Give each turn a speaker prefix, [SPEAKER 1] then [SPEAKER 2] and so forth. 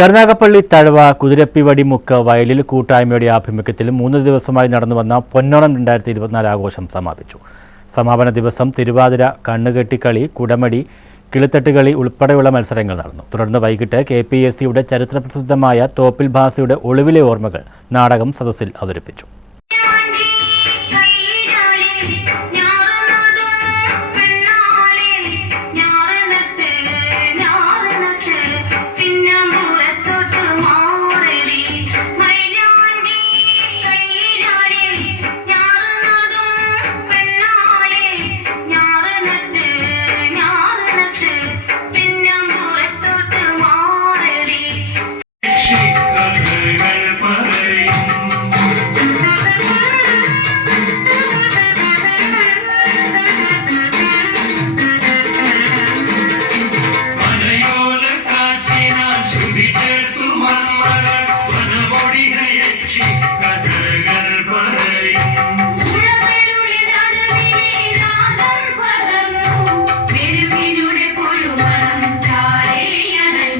[SPEAKER 1] കരുനാഗപ്പള്ളി തഴവ കുതിരപ്പിവടിമുക്ക് വയലിൽ കൂട്ടായ്മയുടെ ആഭിമുഖ്യത്തിൽ മൂന്ന് ദിവസമായി നടന്നു വന്ന പൊന്നോണം രണ്ടായിരത്തി ഇരുപത്തിനാല് ആഘോഷം സമാപിച്ചു. സമാപന ദിവസം തിരുവാതിര കണ്ണുകെട്ടിക്കളി കുടമടി കിളിത്തട്ടുകളി ഉൾപ്പെടെയുള്ള മത്സരങ്ങൾ നടന്നു. തുടർന്ന് വൈകിട്ട് കെ പി എസ് സിയുടെ ചരിത്രപ്രസിദ്ധമായ തോപ്പിൽ ഭാസയുടെ ഒളിവിലെ ഓർമ്മകൾ നാടകം സദസ്സിൽ അവതരിപ്പിച്ചു.